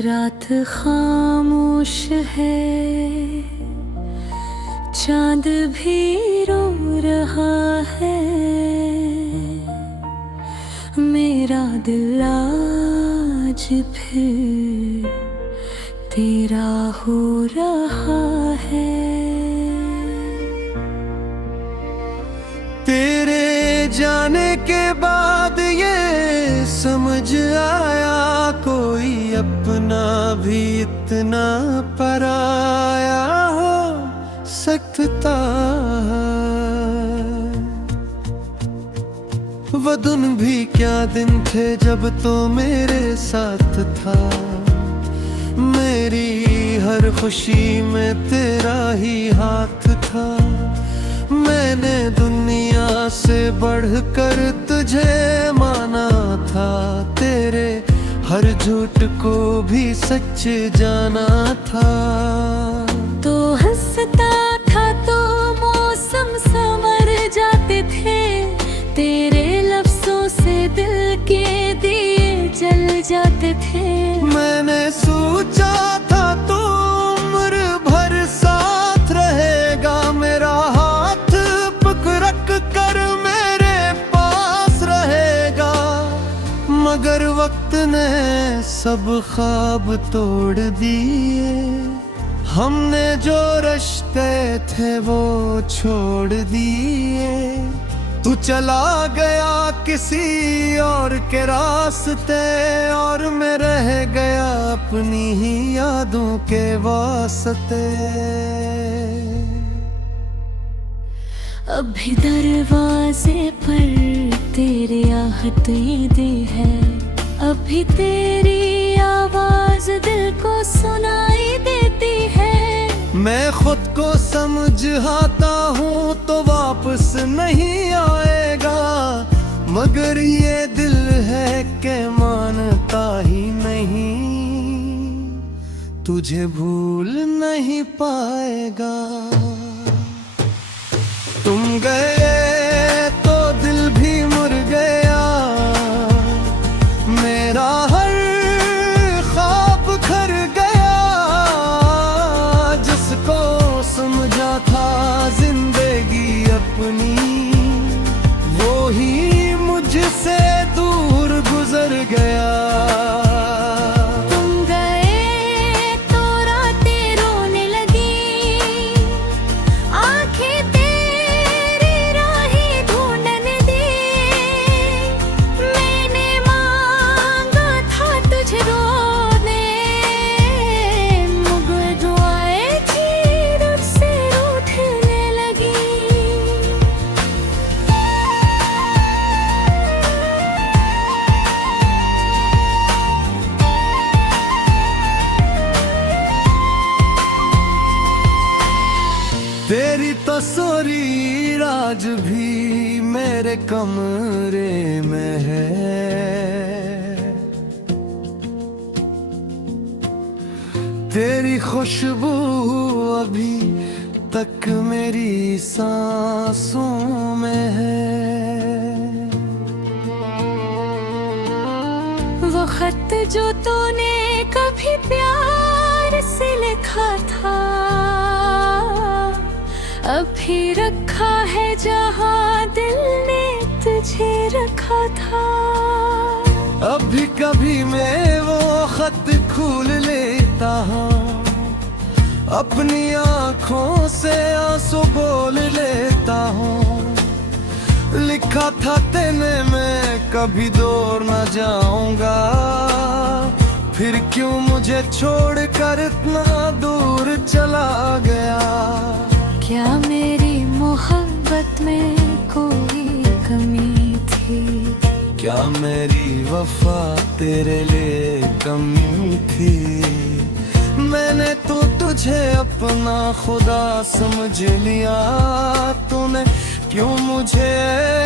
रात खामोश है, चांद भी रो रहा है। मेरा दिल आज फिर तेरा हो रहा है। तेरे जाने के बाद ये समझ आया, कोई अपना भी इतना पराया हो सकता है। वो दिन भी क्या दिन थे जब तो मेरे साथ था। मेरी हर खुशी में तेरा ही हाथ था। मैंने दुनिया से बढ़कर तुझे माना था। तेरे हर झूठ को भी सच जाना था। तो हंसता था तो मौसम संवर जाते थे। तेरे लफ्जों से दिल के दिए जल जाते थे। मैंने सोचा था तो उम्र भर साथ रहेगा। मेरा हाथ पकड़ कर मेरे पास रहेगा। मगर वक्त ने सब ख्वाब तोड़ दिए। हमने जो रिश्ते थे वो छोड़ दिए। तू चला गया किसी और के रास्ते, और मैं रह गया अपनी ही यादों के वास्ते। अभी दरवाजे पर तेरी आहट ईदी है। अभी तेरी आवाज दिल को सुनाई देती है। मैं खुद को समझाता हूँ तो वापस नहीं आएगा। मगर ये दिल है कि मानता ही नहीं। तुझे भूल नहीं पाएगा। तुम गए तो दिल भी मुर गया। मेरा हर ख्वाब खर गया। जिसको समझा था जिंदगी अपनी, वो ही मुझसे दूर गुजर गया। तुम गए तो रातें रोने लगी। आंखें तेरी राहें ढूंढने दी। मैंने मांगा था तुझे रोने, मगर दुआएं थी तुझसे रूठने लगी। तेरी तस्वीर आज भी मेरे कमरे में है। तेरी खुशबू अभी तक मेरी सांसों में है। वो खत जो तूने कभी प्यार से लिखा था, अभी रखा है जहाँ दिल ने तुझे रखा था। अभी कभी मैं वो खत खोल लेता हूँ। अपनी आँखों से आंसू बोल लेता हूँ। लिखा था तेने मैं कभी दूर न जाऊंगा। फिर क्यों मुझे छोड़कर इतना दूर चला गया। क्या मेरी मोहब्बत में कोई कमी थी? क्या मेरी वफा तेरे लिए कमी थी? मैंने तो तुझे अपना खुदा समझ लिया। तूने क्यों मुझे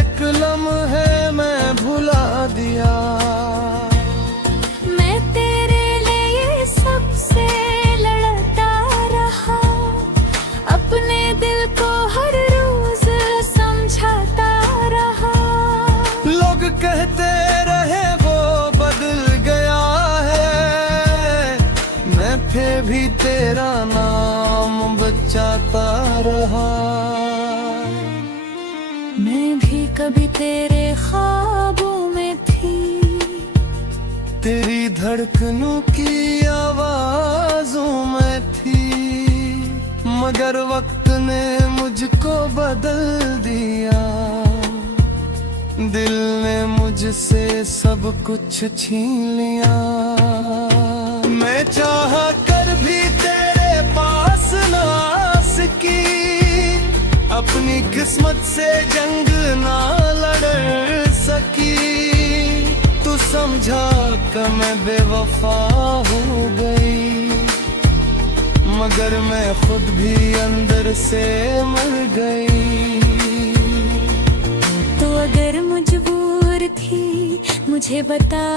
एक लम्हे में भुला दिया। मैं तेरे लिए सबसे लड़ता रहा। अपने दिल को हर रोज समझाता रहा। लोग कहते रहे वो बदल गया है। हाय। मैं भी कभी तेरे ख्वाबों में थी, तेरी धड़कनों की आवाजों में थी, मगर वक्त ने मुझको बदल दिया। दिल ने मुझसे सब कुछ छीन लिया। मैं चाह कर भी तेरे पास ना आ सकी, अपनी किस्मत से जंग ना लड़ सकी। तू समझा कि मैं बेवफा हो गई, मगर मैं खुद भी अंदर से मर गई। तो अगर मजबूर थी मुझे बता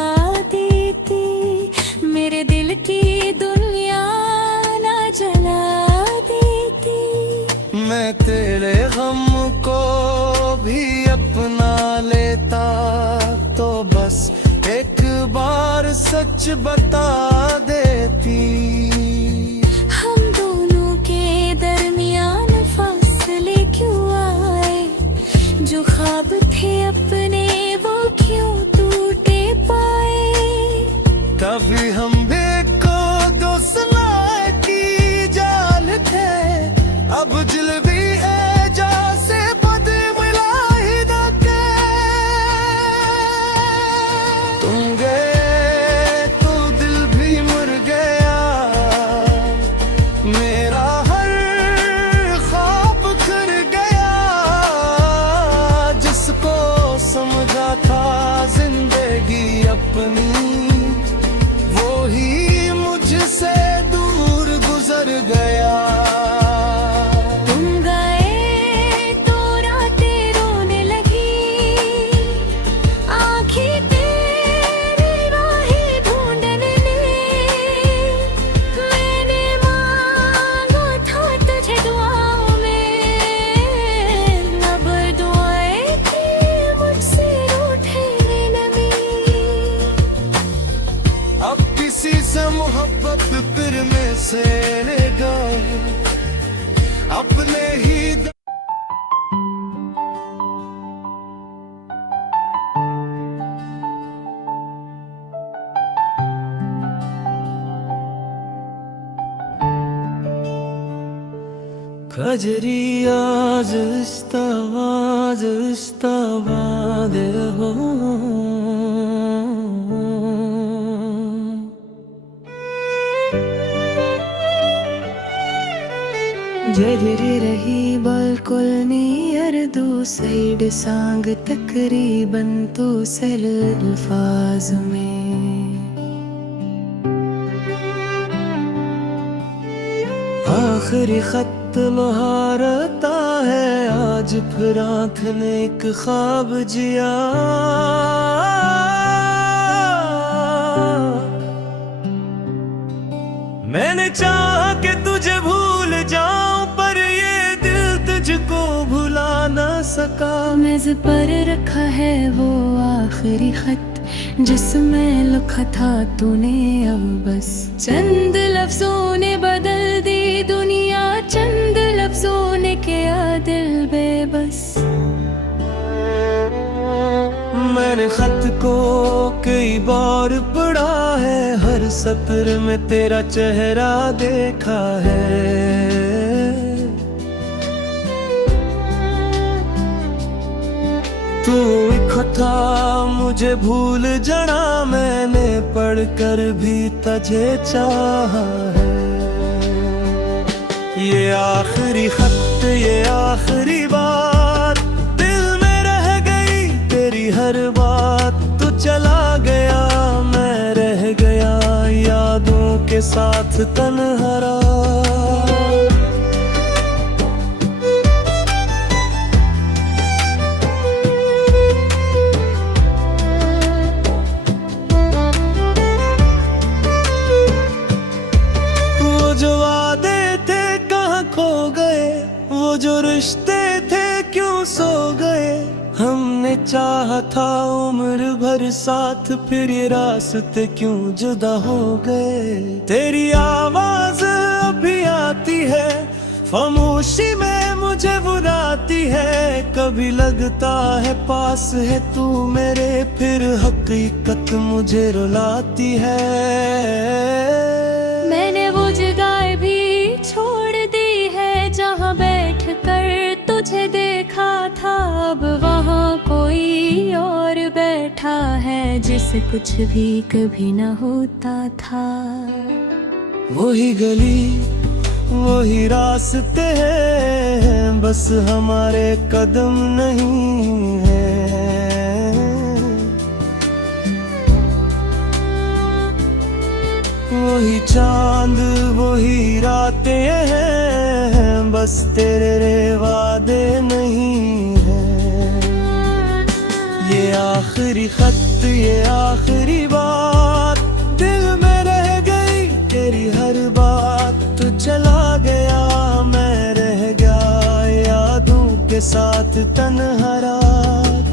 देती, मेरे दिल की दुनिया ना जला देती। मैं तेरे गम को भी अपना लेता, तो बस एक बार सच बता देती। हम दोनों के दरमियान फासले क्यों आए, जो ख्वाब थे अपने वो क्यों टूटे पाए। कभी हम को दोस्ना की जाल थे, अब दिल भी है जैसे बद मिला ही न के। तुम गए तो दिल भी मर गया, मेरा हर ख्वाब खर गया। जिसको समझा था जिंदगी अपनी, वो ही मुझसे दूर गुजर गया। तुम गए तो रातें रोने लगी, आँखें तेरी राहें ढूंढने लगी। मैंने मांगा था तुझे दुआओं में, अब दुआएं थी मुझसे रूठे नमी। अब किसी से मोहब्बत फिर में से ले गए, अपने ही खजरी आज इस्तावाज इस्तावादे हो। जरी रही बिल्कुल नियर दो साइड सांग तकरीबन तो सल अल्फाज में। आखिरी खत मुहारता है, आज फिर आँख ने एक ख्वाब जिया। मैंने चाहा कि तुझे भूल जाऊं, पर ये दिल तुझको भुला ना सका। मेज़ पर रखा है वो आखिरी खत, जिसमें लिखा था तूने अब बस। चंद लफ्जों ने बदल दी दुनिया, चंद लफ्जों ने किया दिल बेबस। मैंने खत को कई बार पढ़ा है, हर सत्र में तेरा चेहरा देखा है। तू इकट्ठा मुझे भूल जाना, मैंने पढ़कर भी तुझे चाहा है। ये आखिरी खत, ये आखिरी बात, दिल में रह गई तेरी हर बात। तू चला गया मैं रह गया, यादों के साथ तन्हारा। जो रिश्ते थे क्यों सो गए, हमने चाहा था उम्र भर साथ, फिर ये रास्ते क्यों जुदा हो गए। तेरी आवाज अभी आती है खामोशी में मुझे बुलाती है, कभी लगता है पास है तू मेरे, फिर हकीकत मुझे रुलाती है। मैंने वो जगह भी छोड़ दी है जहाँ बैठ कर तुझे देखा था, अब वहाँ कोई और बैठा है जिसे कुछ भी कभी न होता था। वही गली वही रास्ते हैं, बस हमारे कदम नहीं है। वही चांद वही रातें हैं, बस तेरे वादे नहीं है। ये आखिरी खत ये आखिरी बात, दिल में रह गई तेरी हर बात। तू चला गया मैं रह गया, यादों के साथ तन्हा रात।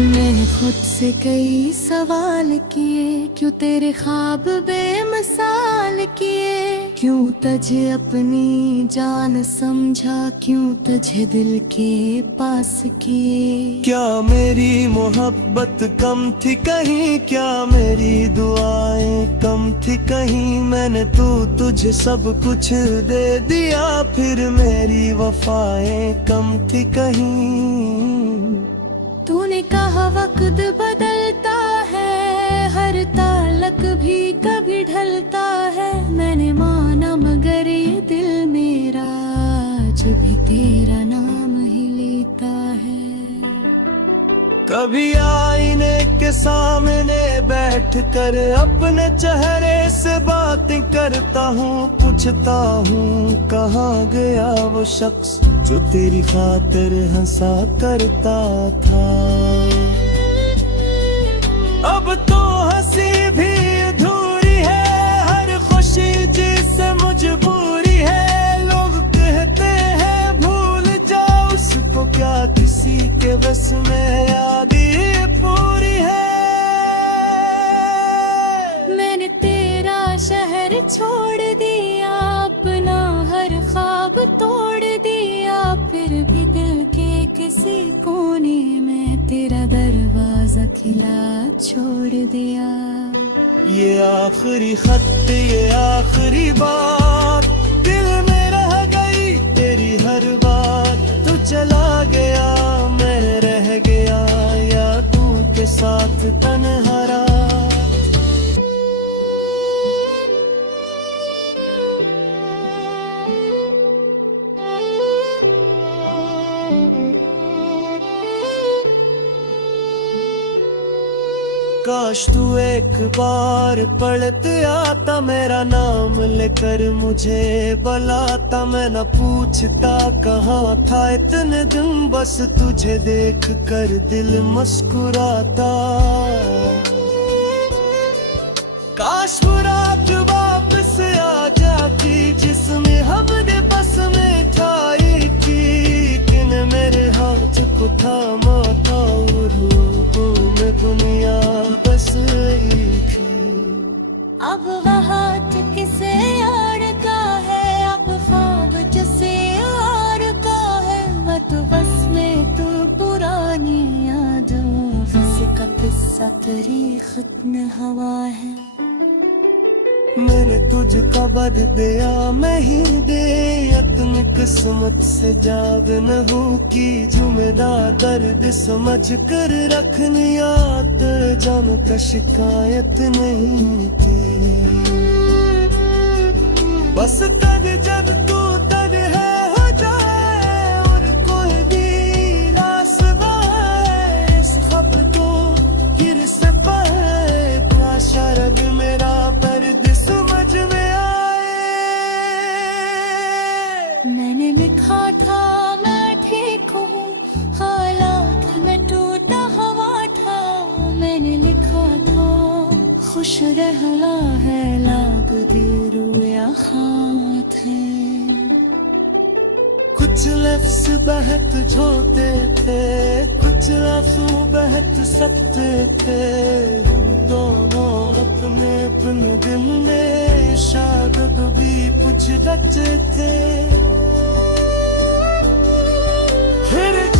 मैंने खुद से कई सवाल किए, क्यों तेरे ख्वाब बेमिसाल किए, क्यों तुझे अपनी जान समझा, क्यों तुझे दिल के पास किए। क्या मेरी मोहब्बत कम थी कहीं, क्या मेरी दुआएं कम थी कहीं, मैंने तुझे सब कुछ दे दिया, फिर मेरी वफाएं कम थी कहीं। तूने कहा वक्त बदलता है, हर तालक भी कभी ढलता है, मैंने माना मगर ये दिल मेरा आज भी तेरा नाम ही लेता है। कभी आईने के सामने बैठ कर अपने चेहरे से बातें करता हूँ, पूछता हूँ कहाँ गया वो शख्स जो तेरी खातिर हंसा करता था। अब तो हंसी भी अधूरी है, हर खुशी जिससे मजबूरी है, लोग कहते हैं भूल जाओ उसको, क्या किसी के बस में याद ये पूरी है। मैंने तेरा शहर छोड़ दिया, अपना हर ख्वाब तोड़ दिया, फिर भी दिल के किसी कोने में तेरा दरवाजा खिला छोड़ दिया। ये आखिरी खत ये आखिरी बात, दिल में रह गई तेरी हर बात। तू चला गया मैं रह गया, यादों के साथ तन्हा रात। काश तू एक बार पढ़ते आता, मेरा नाम लेकर मुझे बुलाता, मैं न पूछता कहाँ था इतने दिन, बस तुझे देख कर दिल मुस्कुराता। काश वो रात वापस आ जाती जिसमें हमने बस में ठाई थी, कि मेरे हाथ को थामा था और में दुनिया बस एक थी। अब हाथ किसे और का है, अब ख्वाब जिसे और का है, वह तो बस में तू पुरानी यादों बस का किस्सा तेरी खत्म हवा है। मैंने तुझको बद दिया मैं ही दे, अपनी किस्मत से जाग न हूँ की, जुम्मेदार दर्द समझ कर रखनी याद, जानता शिकायत नहीं थी। बस तब जब तू तब है हो जाए, और कोई भी रास्ता है इस खत को गिर से पाए, शरब मेरा दर्द समझ में आए। मैंने लिखा था मैं ठीक हूँ, हालात में टूटा हवा था, मैंने लिखा था खुश रहना है लाग गिरू या खात है। कुछ लफ्ज़ बस बहक होते थे, कुछ आंसू बहक सकते थे। दोनों अपने अपने दिन में शायद भी कुछ रखते थे। फिर